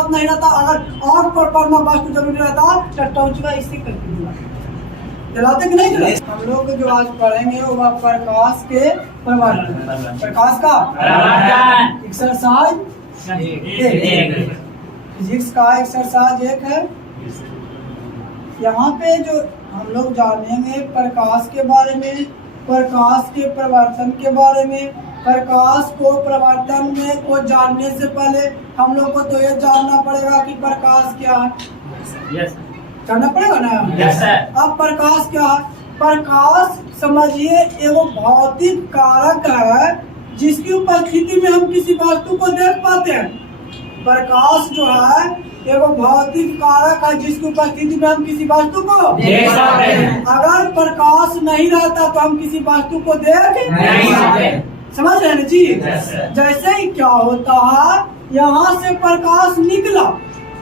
बात नहीं रहता, अगर आग पर पड़ना वास्तु जरूरी रहता तो टॉर्चवा इससे करके जलाते कि नहीं जलाते। हम लोग जो आज पढ़ेंगे वो प्रकाश के परिवर्तन, प्रकाश का एक्सरसाइज फिजिक्स का एक्सरसाइज 1 है। यहाँ पे जो हम लोग जानेंगे प्रकाश के बारे में, प्रकाश के परिवर्तन के बारे में। प्रकाश को परिवर्तन में को जानने से पहले हम लोग को तो ये जानना पड़ेगा कि प्रकाश क्या है। जानना पड़ेगा ना। अब प्रकाश क्या है? प्रकाश समझिए एगो भौतिक कारक है जिसकी उपस्थिति में हम किसी वस्तु को देख पाते हैं। प्रकाश जो है एगो भौतिक कारक है जिसकी उपस्थिति में हम किसी वस्तु को देख सकते हैं। अगर प्रकाश नहीं रहता तो हम किसी वस्तु को देख नहीं सकते। समझ रहे हैं ना जी। जैसे ही क्या होता है, यहाँ से प्रकाश निकला,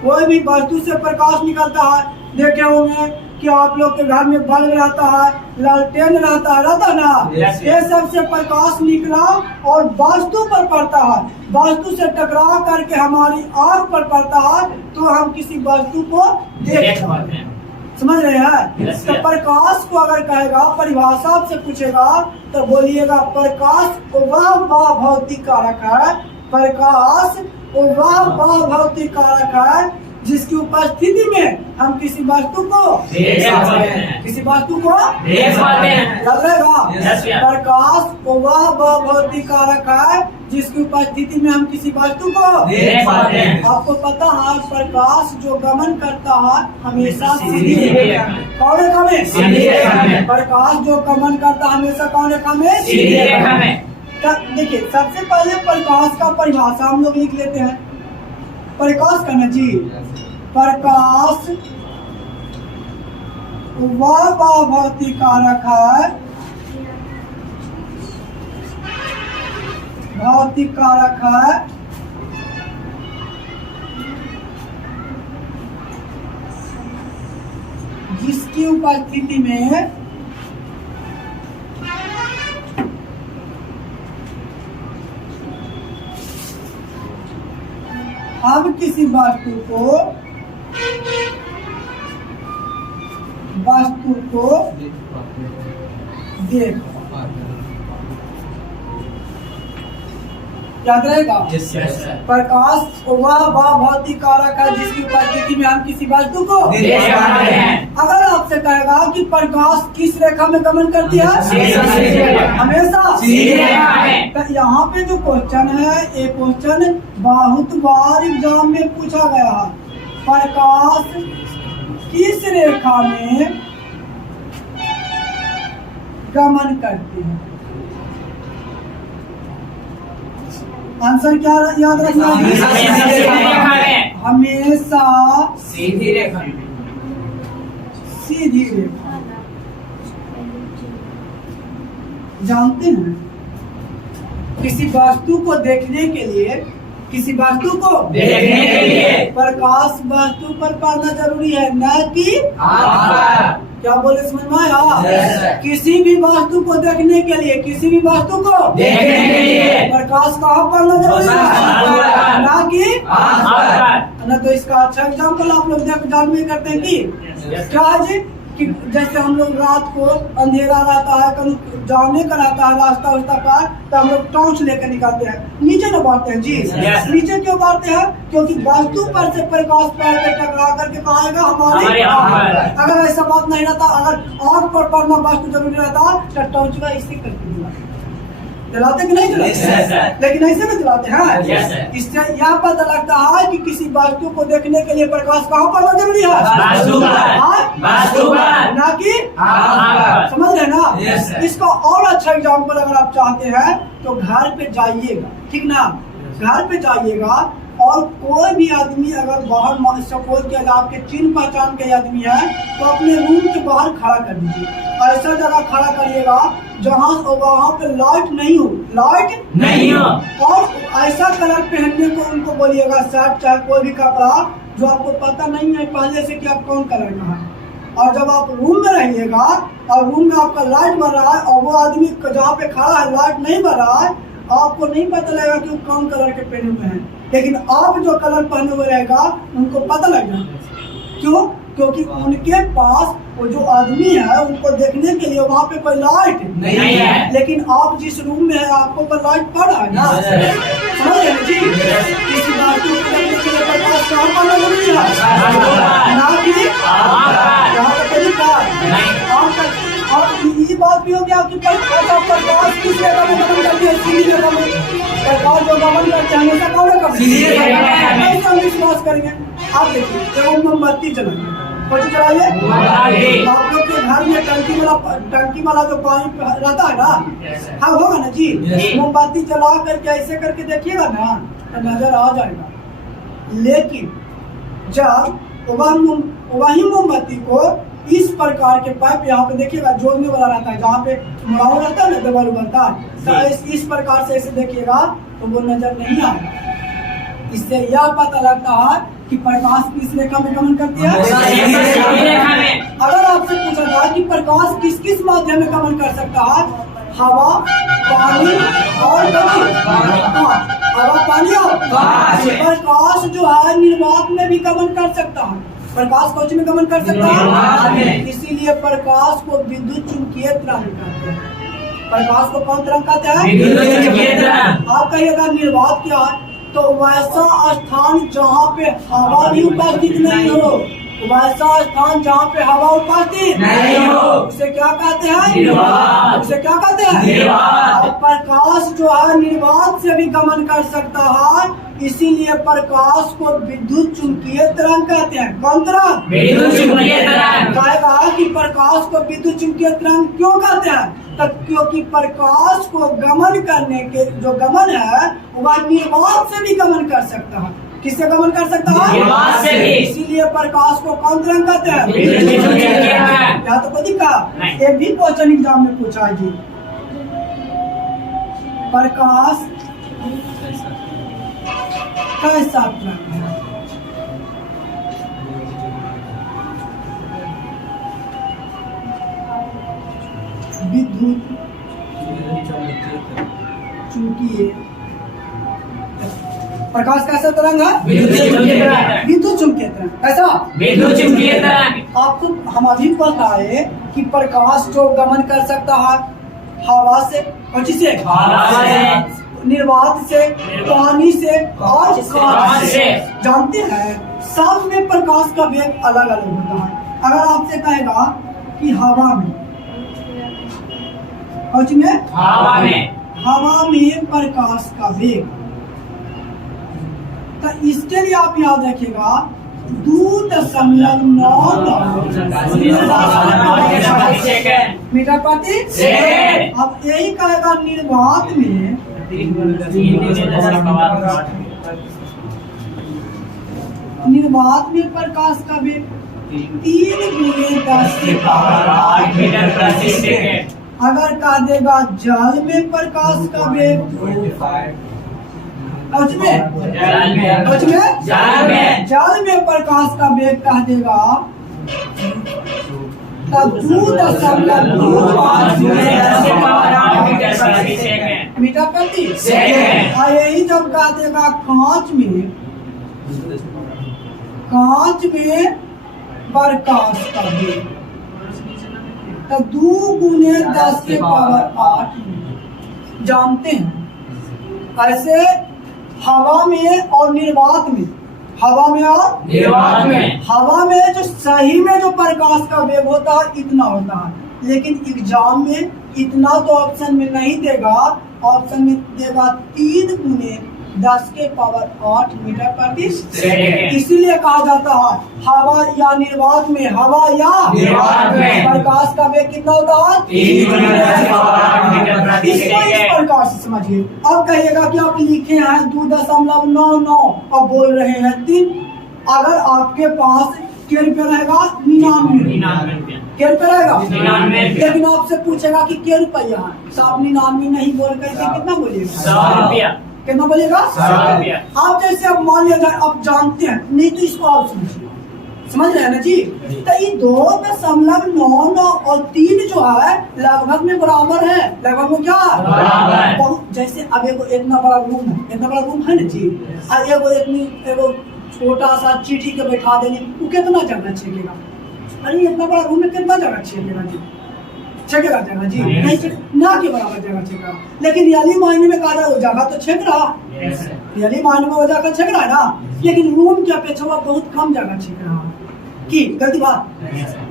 कोई भी वस्तु से प्रकाश निकलता है। देखे होंगे कि आप लोग के घर में बल्ब रहता है, लालटेन रहता ना। ये सब से प्रकाश निकला और वस्तु पर पड़ता है, वस्तु से टकरा करके हमारी आँख पर पड़ता है तो हम किसी वस्तु को देख पाते हैं। समझ रहे हैं। तो प्रकाश को अगर कहेगा, परिभाषा से पूछेगा तो बोलिएगा प्रकाश वह भौतिक कारक है, प्रकाश वह भौतिक कारक है जिसकी उपस्थिति में हम किसी वस्तु को देख सकते हैं, किसी वस्तु को देख सकते हैं। याद रहेगा। प्रकाश वह भौतिक कारक है जिसकी उपस्थिति में हम किसी वस्तु को देख सकते हैं। आपको पता है प्रकाश जो गमन करता है हमेशा सीधी रेखा में। कौन रेखा में? प्रकाश जो गमन करता है हमेशा कौन रेखा में? सीधी रेखा में। देखिए सबसे पहले प्रकाश का परिभाषा हम लोग लिख लेते हैं। प्रकाश का ना जी, प्रकाश वह भौतिक कारक है, भौतिक कारक है जिसकी उपस्थिति में हम किसी वस्तु को देख याद रहेगा। प्रकाश वह भौतिक कारक है जिसकी उपस्थिति में हम किसी वस्तु को देख सकते हैं। अगर आपसे कहेगा कि प्रकाश किस रेखा में गमन करती है? हमेशा। तो यहाँ पे जो क्वेश्चन है, ये क्वेश्चन बहुत बार एग्जाम में पूछा गया है। प्रकाश किस रेखा में गमन करती है? आंसर क्या याद रखना है? हमेशा सीधी रेखा। सीधी रेखा। जानते हैं किसी वस्तु को देखने के लिए, किसी वस्तु को देखने के लिए प्रकाश वस्तु पर पड़ना जरूरी है, न कि क्या बोले समझ में आया? किसी भी वस्तु को देखने के लिए, किसी भी वस्तु को देखने के लिए प्रकाश कहाँ पड़ना जरूरी है, ना कि न। तो इसका अच्छा एग्जाम्पल आप लोग जान में करते हैं कि क्या जी कि जैसे हम लोग रात को अंधेरा रहता है, कहीं जाने का रहता है रास्ता उस्ता पार, तो हम लोग टॉर्च लेकर निकलते हैं, नीचे न बांटते हैं जी। नीचे क्यों बांटते हैं? क्योंकि वस्तु पर से प्रकाश पैर पे टकरा करके कहाँ आएगा? हमारे। अगर ऐसा बात नहीं रहता, अगर आग पर पड़ना वस्तु जरूरी रहता तो टॉर्चवा इससे करके जलाते कि नहीं जलाते? लेकिन ऐसे में जलाते हैं। इससे यह पता लगता है कि किसी वस्तु को देखने के लिए प्रकाश कहाँ पड़ना जरूरी है? ना कि समझ रहे ना। इसका और अच्छा एग्जाम्पल अगर आप चाहते हैं तो घर पे जाइएगा, ठीक ना। घर पे जाइएगा और कोई भी आदमी अगर बाहर सपोज किया आपके चिन्ह पहचान के आदमी है तो अपने रूम के बाहर खड़ा कर दीजिए। ऐसा जगह खड़ा करिएगा जहाँ वहाँ पे लाइट नहीं हो, लाइट नहीं हो, और ऐसा कलर पहनने को उनको बोलिएगा, शर्ट चाहे कोई भी कपड़ा जो आपको पता नहीं है पहले से कि आप कौन कलर का है। और जब आप रूम में रहिएगा और रूम में आपका लाइट बढ़ रहा है और वो आदमी जहाँ पे खड़ा है लाइट नहीं बढ़ रहा है, आपको नहीं पता लगेगा कि वो कौन कलर के पहने हुए हैं। लेकिन आप जो कलर पहने हुए रहेगा उनको पता लग जाएगा। क्यों? क्योंकि उनके पास वो जो आदमी है उनको देखने के लिए वहाँ पे कोई लाइट नहीं है। लेकिन आप जिस रूम में है आपको पर लाइट पड़ रहा है ना, समझ रहे हैं जी? किसी बात को देखने के लिए प्रकाश कहाँ पाना जरूरी है ना कि यहाँ पे कोई आपका। और ये बात भी हो गया कि प्रकाश किस जगह में गमन करती है? सीधी जगह में। प्रकाश जो गमन करते हैं हमेशा कौन है? ऐसा विश्वास करेंगे। आप देखिए जब मोमबत्ती जलाएंगे कुछ चलाइए, आप लोग के घर में टंकी वाला जो पानी रहता है ना, हाँ होगा ना जी। मोमबत्ती जला करके ऐसे करके देखिएगा ना तो नजर आ जाएगा। लेकिन जब वही मोमबत्ती को इस प्रकार के पाइप यहाँ पे देखिएगा जोड़ने वाला रहता है, जहाँ पे मुड़ाव रहता है ना देवाल बनता है, तो इस प्रकार से ऐसे देखिएगा तो वो नजर नहीं आएगा। इससे यह पता लगता है कि प्रकाश किस रेखा में गमन करती है। अगर आपसे पूछा जाए कि प्रकाश किस किस माध्यम में गमन कर सकता है, हवा, पानी और हवा, पानी और प्रकाश जो है निर्वात में भी गमन कर सकता है। प्रकाश कौन में गमन कर सकता है? इसीलिए प्रकाश को विद्युत चुंबकीय तरंग कहते हैं। प्रकाश को कौन तरंग कहते हैं? आप कहिएगा निर्वात क्या है, तो वैसा स्थान जहाँ पे हवा भी उपस्थित नहीं हो, वैसा स्थान जहाँ पे हवा उपस्थित नहीं हो, उसे क्या कहते हैं? उसे क्या कहते हैं? और प्रकाश जो है निर्वात से भी गमन कर सकता है, इसीलिए प्रकाश को विद्युत चुंबकीय तरंग कहते हैं। कौन तरंग? विद्युत चुंबकीय तरंग। कहेगा कि प्रकाश को विद्युत चुंबकीय तरंग क्यों कहते हैं? क्योंकि प्रकाश को गमन करने के जो गमन है वह निर्वात से भी गमन कर सकता है। किससे गमन कर सकता है? निर्वात से भी। इसीलिए प्रकाश को कौन तरंग कहते हैं? क्या तो पता का एक भी क्वेश्चन एग्जाम में पूछा है जी, प्रकाश कैसा तरंग है? विद्युत चुंबकीय। प्रकाश कैसा तरंग है? विद्युत चुंबकीय तरंग। कैसा? विद्युत चुंबकीय तरंग। आपको हम अभी बताए कि प्रकाश जो गमन कर सकता है हवा से और जिसे निर्वात से, पानी से और कांच से। जानते हैं सब में प्रकाश का वेग अलग अलग होता है। अगर आपसे कहेगा कि हवा में हवा में प्रकाश का वेग, तो इसके लिए आप याद रखिएगा 2.9 मीटर प्रति सेकंड। अब यही कहेगा निर्वात में प्रकाश का वेग 3 × 10⁸ मीटर प्रति सेकंड। अगर कह देगा जल में प्रकाश का वेग, जल में प्रकाश का वेग कह देगा तब 2.25 मीटर प्रति सेकंड। और यही जब कह देगा कांच में प्रकाश का वेग तो 2 × 10⁸ जानते हैं। ऐसे हवा में और निर्वात में, हवा में और निर्वात में, हवा में जो सही में जो प्रकाश का वेग होता है इतना होता है, लेकिन एग्जाम में इतना तो ऑप्शन में नहीं देगा, ऑप्शन में देगा 3 × 10⁸ मीटर प्रति सेकंड। इसीलिए कहा जाता है हवा या निर्वात में, हवा या निर्वात में प्रकाश का वेग कितना होता है? 3 × 10⁸ मीटर प्रति सेकंड। इस प्रकार से समझिए। अब कहिएगा कि आप लिखे हैं 2.99 और बोल रहे हैं 3। अगर आपके पास क्या रुपया रहेगा? 99 क्या रुपया रहेगा? लेकिन आपसे पूछेगा कि क्या रुपया है, साहब 99 नहीं बोल करके कितना बोलिएगा? 100 रुपया। कितना बोलेगा? 100 रुपया। आप जैसे अब मान लिया जाए आप जानते हैं, नहीं तो इसको आप समझ रहे हैं ना जी। तो ये 2.99 और 3 जो है लगभग में बराबर है, लगभग में क्या बहुत। जैसे अब एगो इतना बड़ा रूम है, इतना बड़ा रूम है ना जी, और एगो छोटा सा चीटी के बैठा देने, वो कितना जगह छेकेगा? अरे इतना बड़ा रूम में कितना जगह छेकेगा जी? छेकेगा जगह जी नहीं, ना के बराबर जगह छेकेगा। लेकिन रियली मायने में कहा जाए वो जगह तो छेक रहा, रियली मायने में वो जगह छेक रहा है ना, लेकिन रूम के अपेक्षा बहुत कम जगह छेक रहा है। की गलती बात।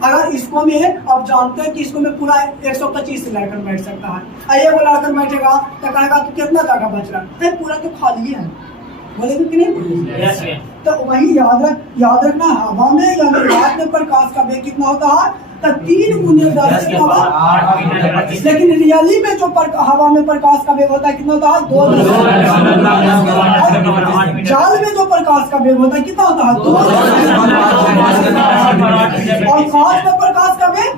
अगर इसको में अब जानते हैं कि इसको में पूरा 125 लड़कर बैठ सकता है, ये वो लड़कर बैठेगा तो कहेगा कि कितना जगह बच रहा है, पूरा तो खाली है, बोलेंगे कि नहीं बोलेंगे? तो वही याद रखना, हवा में या निर्वात में प्रकाश का वेग कितना होता है? तो 3 गुने 10 की पावर। लेकिन रियली में जो हवा में प्रकाश का वेग होता है कितना होता है? 2। जल में जो प्रकाश का वेग होता है कितना होता है? 2। और कांच में प्रकाश का वेग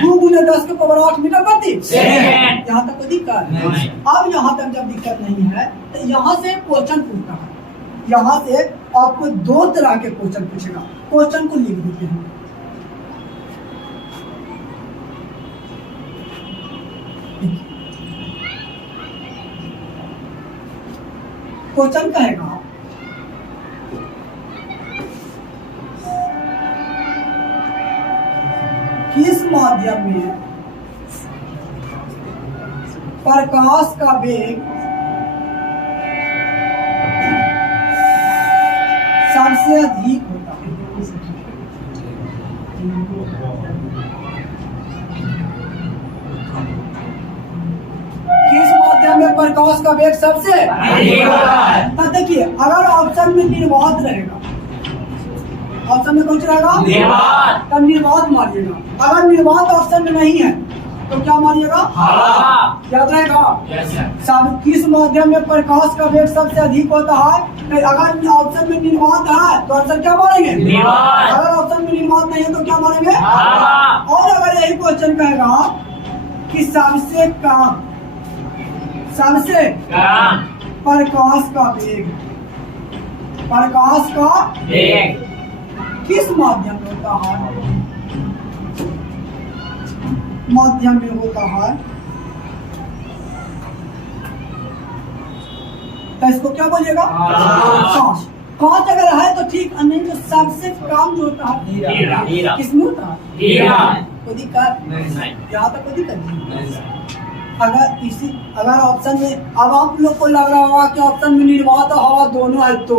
2 गुने 10 के पावर 8 मीटर प्रति सेकंड। यहाँ तक कोई दिक्कत नहीं। अब यहाँ तक जब दिक्कत नहीं है तो यहाँ से क्वेश्चन पूछता है, यहाँ से आपको 2 तरह के क्वेश्चन पूछेगा। क्वेश्चन को लिख देते हैं। क्वेश्चन कहेगा किस माध्यम में प्रकाश का वेग सबसे अधिक होता है? किस माध्यम में प्रकाश का वेग सबसे अधिक होता है? तो देखिए, अगर ऑप्शन में निर्वात रहेगा, ऑप्शन में कौन सा रहेगा? निर्वात। तब निर्वात मारिएगा। अगर निर्वात ऑप्शन में नहीं है तो क्या मारिएगा? हवा। याद रहेगा? सब किस माध्यम में प्रकाश का वेग सबसे अधिक होता है? अगर ऑप्शन में निर्वात है तो आंसर क्या मारेंगे? निर्वात। अगर ऑप्शन में निर्वात नहीं है तो क्या मारेंगे? हवा। और अगर यही क्वेश्चन कहेगा कि सबसे कम प्रकाश का वेग किस माध्यम में होता है? माध्यम में होता है, तो इसको क्या बोलिएगा? कांच। कांच अगर है तो ठीक, नहीं तो सबसे कम जो होता है किसमें होता है? कोई दिक्कत नहीं, यहाँ तक कोई दिक्कत नहीं। अगर ऑप्शन में, अब आप लोग को लग रहा होगा कि ऑप्शन में निर्वात और हवा दोनों है, तो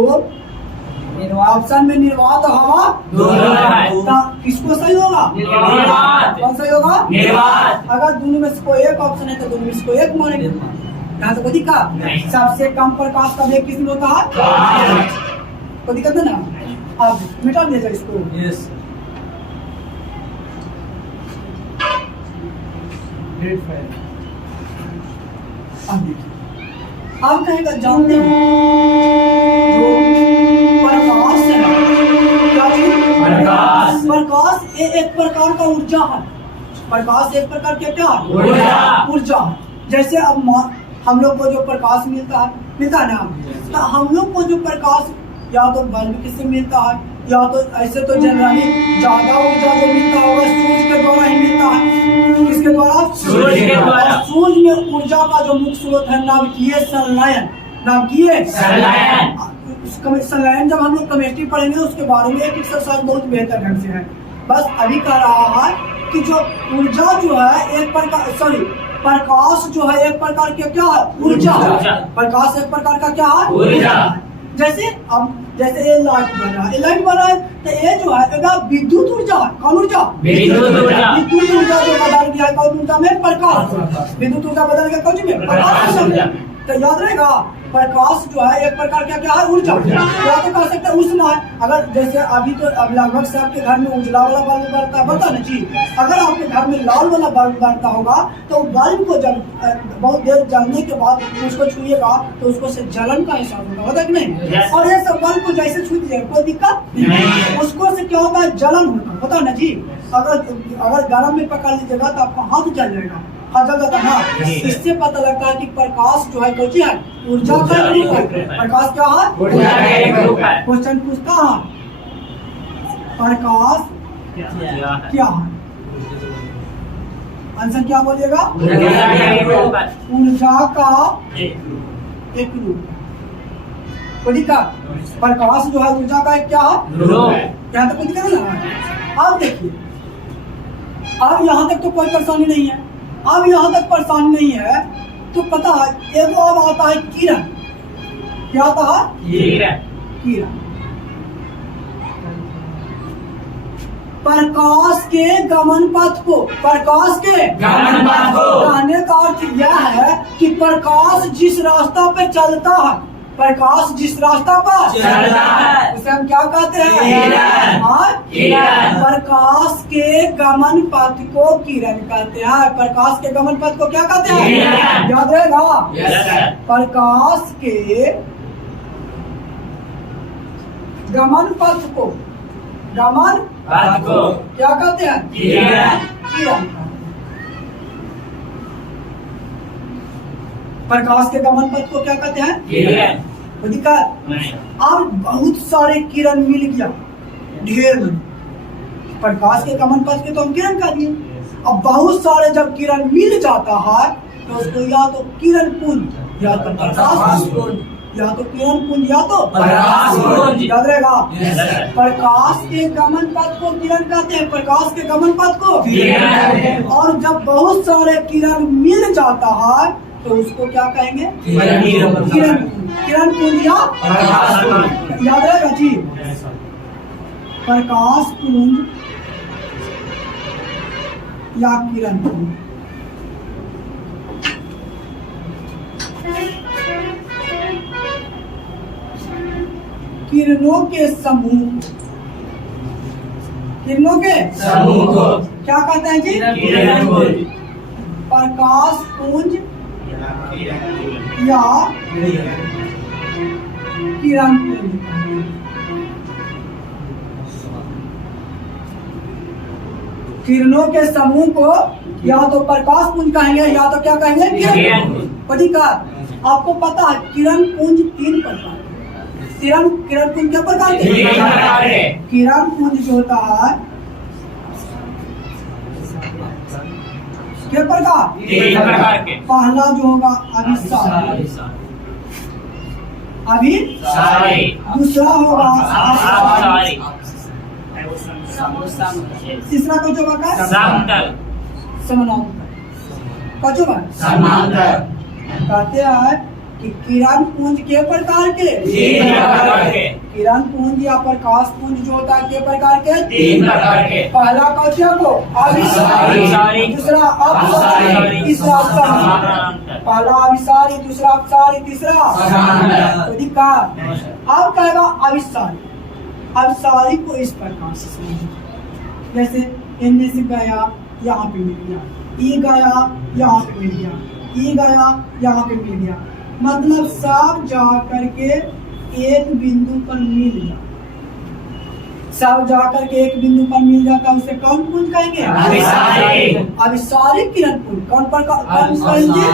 ऑप्शन में निर्वात और हवा दोनों है, तो किसको सही होगा? निर्वात। कौन सही होगा? निर्वात। अगर दोनों में से कोई एक ऑप्शन है तो दोनों में से कोई एक मानेंगे। यहाँ से कोई दिक्कत? सबसे कम प्रकाश का वेग किसमें होता है? कोई दिक्कत है ना? अब मिटा दीजिए इसको। यस। अब कहेगा जानते हैं जो प्रकाश है, क्या चीज? प्रकाश एक प्रकार का ऊर्जा है। प्रकाश एक प्रकार के क्या है? ऊर्जा। जैसे अब हम लोग को जो प्रकाश मिलता है ना, तो हम लोग को जो प्रकाश या तो बल्ब किससे मिलता है, या तो ऐसे तो जनरली ज्यादा ऊर्जा जो मिलता होगा सूर्य के द्वारा ही मिलता है। किसके द्वारा? सूर्य के द्वारा। सूर्य में ऊर्जा का जो मुख्य स्रोत है नाभिकीय संलयन। नाभिकीय संलयन जब हम लोग केमिस्ट्री पढ़ेंगे उसके बारे में एक एक्सरसाइज बहुत बेहतर ढंग से है। बस अभी कह रहा है कि जो ऊर्जा जो है एक प्रकार, प्रकाश जो है एक प्रकार के क्या है? ऊर्जा। प्रकाश एक प्रकार का क्या है? ऊर्जा। जैसे ये लाइट बन रहा है, तो ये जो है विद्युत ऊर्जा है। कौन ऊर्जा? विद्युत ऊर्जा जो बदल गया है कौन ऊर्जा में? प्रकाश। विद्युत ऊर्जा बदल गया कौन में? प्रकाश। तो याद रहेगा प्रकाश जो है एक प्रकार का क्या है? ऊर्जा। या तो कह सकते हैं उष्मा है। अगर जैसे अभी तो अब लगभग से आपके घर में उजला वाला बल्ब बरता है, बता ना जी। अगर आपके घर में लाल वाला बल्ब बरता होगा तो बल्ब को जब बहुत देर जलने के बाद उसको छुएगा तो उसको से जलन का एहसास होता कि नहीं? और ये सब बल्ब को जैसे छू दीजिएगा कोई दिक्कत नहीं, उसको से क्या होता है? जलन होता है, पता ना जी। अगर गर्म में पकड़ लीजिएगा तो आपका हाथ जल जाएगा, हटा जाता है ना। इससे पता लगता है कि प्रकाश जो है कुछ है ऊर्जा का रूप है। प्रकाश क्या है? ऊर्जा का एक रूप है। क्वेश्चन पूछता है प्रकाश क्या है? आंसर क्या बोलिएगा? ऊर्जा का एक रूप। बोलिए का प्रकाश जो है ऊर्जा का एक क्या है? यहाँ तक कुछ करना है। अब देखिए, अब यहाँ तक तो कोई परेशानी नहीं है। अब यहाँ तक परेशानी नहीं है तो पता है एगो अब आता है किरण। क्या आता है? किरण। प्रकाश के गमन पथ को, प्रकाश के गमन पथ को कहने का अर्थ यह है कि प्रकाश जिस रास्ता पे चलता है, प्रकाश जिस रास्ता पर चलता है उसे हम क्या कहते हैं? किरण। हाँ? किरण। प्रकाश के गमन पथ को किरण कहते हैं। प्रकाश के गमन पथ को क्या कहते हैं? किरण। याद रहेगा। Yes sir. प्रकाश के गमन पथ को, गमन पथ को क्या कहते हैं? किरण। किरण। प्रकाश के गमन पथ को क्या कहते हैं? किरण। दिक्कत अब बहुत सारे किरण मिल गया, ढेर में। प्रकाश के गमन पथ के तो हम किरण कह दिए। अब बहुत सारे जब किरण मिल जाता है तो उसको या तो किरण पुंज या तो प्रकाश पुंज, या तो किरण पुंज या तो प्रकाश पुंज। याद रहेगा। Yes sir. प्रकाश के गमन पथ को किरण कहते हैं, प्रकाश के गमन पथ को किरण। और जब बहुत सारे किरण मिल जाता है तो उसको क्या कहेंगे? किरण। किरण पुंज या प्रकाश पुंज। याद रहेगा जी। प्रकाश पुंज या किरण पुंज। किरणों के समूह, किरणों के समूह को क्या कहते हैं जी? किरण पुंज। प्रकाश पुंज या किरण पुंज। किरणों के समूह को या तो प्रकाश पुंज कहेंगे या तो क्या कहेंगे? किरण पुंज। पढ़िका आपको पता है किरण पुंज 3 प्रकार के। किरण पुंज क्या प्रकार के? किरण पुंज जो होता है क्या प्रकार? पहला जो होगा अभिसारी, दूसरा होगा तीसरा कौन होगा? समानांतर। कौन होगा? कहते हैं कि किरण पुंज के प्रकार के, किरण पुंज या प्रकाश पुंज जो होता है के प्रकार के? 3 प्रकार के। पहला कौन को? अभिसारी, दूसरा अपसारी, तीसरा समानांतर। पहला अभिसारी, दूसरा अपसारी, तीसरा समानांतर। दिक्कत अब कहेगा अभिसारी। अभिसारी को इस प्रकार से समझिए, जैसे इनमें से गया यहाँ पे मिल गया, ये गया यहाँ पे मिल गया, ये गया यहाँ पे मिल गया, मतलब सब जा करके एक बिंदु पर मिल जाता। सब जा करके एक बिंदु पर मिल जाता, उसे कौन पुंज कहेंगे? अभिसारी किरण पुंज। कौन प्रकार कहेंगे?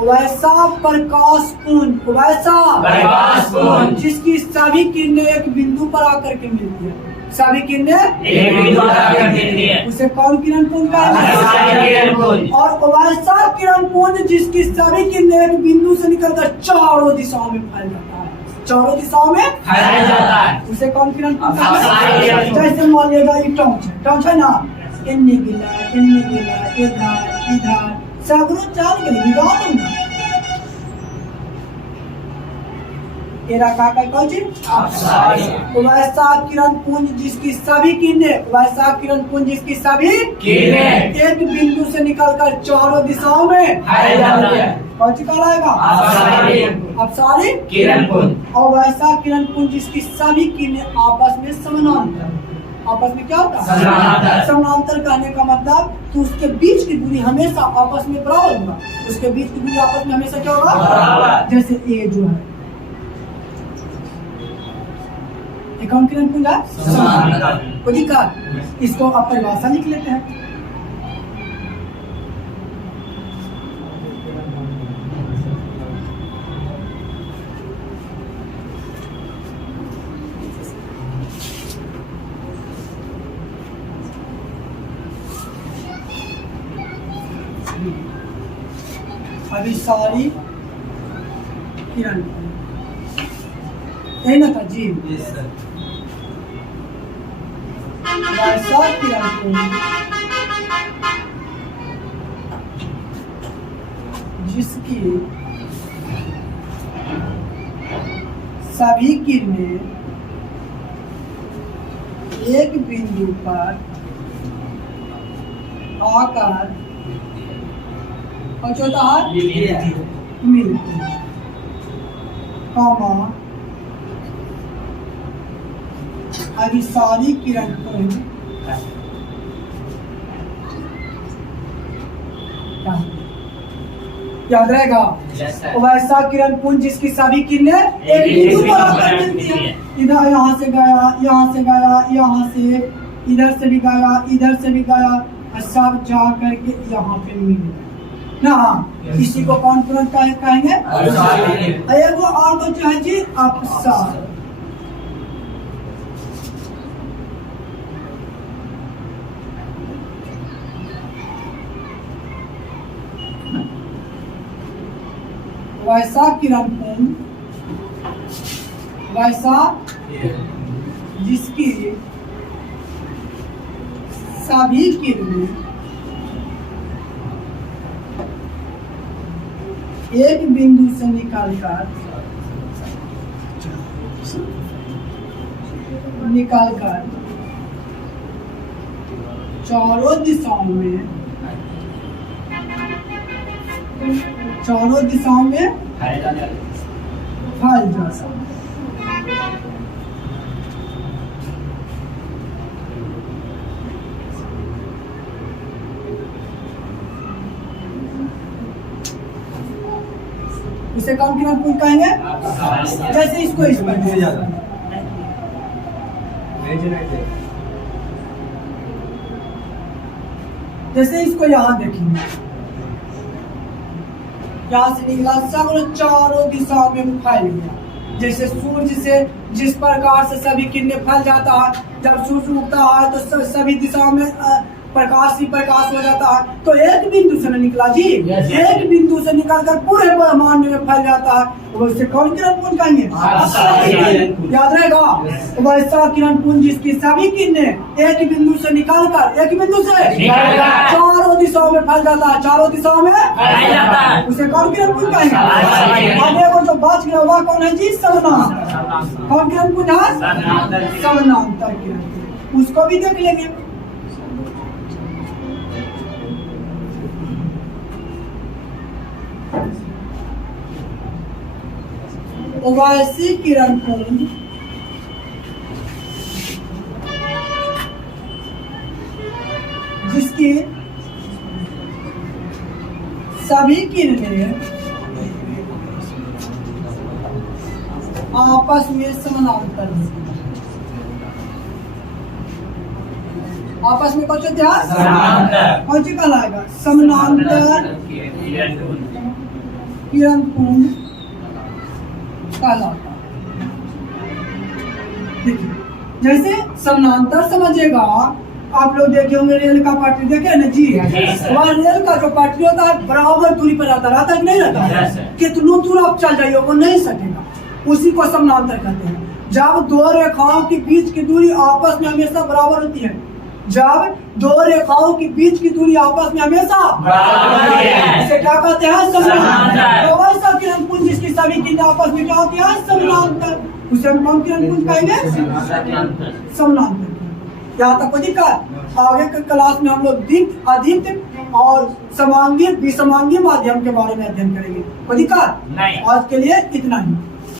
वैसा प्रकाश पुंज, वैसा प्रकाश पुंज जिसकी सभी किरणें एक बिंदु पर आकर के मिलती है। सभी किरणें एक बिंदु पर आकर मिलती है, उसे कौन किरण पुंज कहेंगे? और वैसा किरण पुंज जिसकी सभी किरणें एक बिंदु से निकलकर चारों दिशाओं में फैल जाता है, चारों दिशाओं में फैल जाता है, उसे कौन किरण पुंज कहेंगे? जैसे मान लीजिएगा ये टॉर्च है ना, इन्ने गिला इधर इधर सगरों चाल के लिए मिला दूंगा। तेरा काका कौन सी? वैसा किरण पुंज जिसकी सभी किरणें, वैसा किरण पुंज जिसकी सभी किरणें एक बिंदु से निकलकर चारों दिशाओं में फैल जाती है, कौन सी कहलाएगा? अपसारी किरण पुंज। और वैसा किरण पुंज जिसकी सभी किरणें आपस में समानांतर, आपस में क्या होता है? समानांतर। समानांतर कहने का मतलब कि उसके बीच की दूरी हमेशा आपस में बराबर होगा, उसके बीच की दूरी आपस में हमेशा क्या होगा? बराबर। जैसे ए जो है कौन किरण पुंज है? समानांतर। कोई दिक्कत? इसको आप परिभाषा लिख लेते हैं। अभिसारी किरण यही ना था जी। वैसा किरण पुंज जिसकी सभी किरणें एक बिंदु पर आकर मिलती हैं, कॉमा अभिसारी किरण पुंज याद रहेगा। वैसा किरण पुंज जिसकी सभी किरणें एक बिंदु पर आकर मिलती है। इधर यहाँ से गया, यहाँ से गया, यहाँ से इधर से भी गया, इधर से भी गया, और सब जा करके यहाँ पे मिले ना। इसी को कौन पुंज कहेंगे? वो और को जो है जी अपसार। वैसा किरण पुंज वैसा जिसकी सभी किरणें एक बिंदु से निकालकर चारों दिशाओं में फैल जाता है। इसे कौन किरण पुंज कहेंगे? जैसे इसको इस पर जैसे इसको यहाँ देखेंगे, यहाँ से निकला सब चारों दिशाओं में फैल गया। जैसे सूर्य से जिस प्रकार से सभी किरणें फैल जाता है, जब सूर्य उगता है तो सभी दिशाओं में प्रकाश ही प्रकाश हो जाता है। तो एक बिंदु से निकला जी, एक बिंदु से निकलकर पूरे ब्रह्मांड में फैल जाता है। वैसे कौन किरण पुंज कहेंगे? याद रहेगा। वैसा किरण पुंज जिसकी सभी किरणें एक बिंदु से निकालकर चारों दिशाओं में फैल जाता है, चारों दिशाओं में उसे कौन किरण पुंज कहेंगे? आगे वो जो बच गया वह कौन है जी? समानांतर। कौन किरण पुंज है? समानांतर किरण। उसको भी देख लेंगे। वैसी किरण पुंज जिसकी सभी किरणें आपस में समानांतर आपस में कौन सा कौन सी कहलाएगा? समानांतर किरण पुंज कहलाता। देखिए जैसे समानांतर समझेगा, आप लोग देखे होंगे रेल का पटरी देखे ना जी, वह रेल का जो पटरी होता है बराबर दूरी पर रहता है कि नहीं रहता? कितनों दूर आप चल जाइए वो नहीं सकेगा, उसी को समानांतर कहते हैं। जब दो रेखाओं के बीच की दूरी आपस में हमेशा बराबर होती है, जब दो रेखाओं के बीच की दूरी आपस में हमेशा इसे क्या कहते हैं? समानांतर। तो वैसा किरण पुंज जिसकी सभी किरणें आपस में क्या होती है? समानांतर। उसे हम कौन किरण पुंज कहेंगे? समानांतर। यहाँ तक कोई दिक्कत? आगे के क्लास में हम लोग दीप्त, अदीप्त और समांगी विसमांगी माध्यम के बारे में अध्ययन करेंगे। कोई दिक्कत? आज के लिए इतना ही।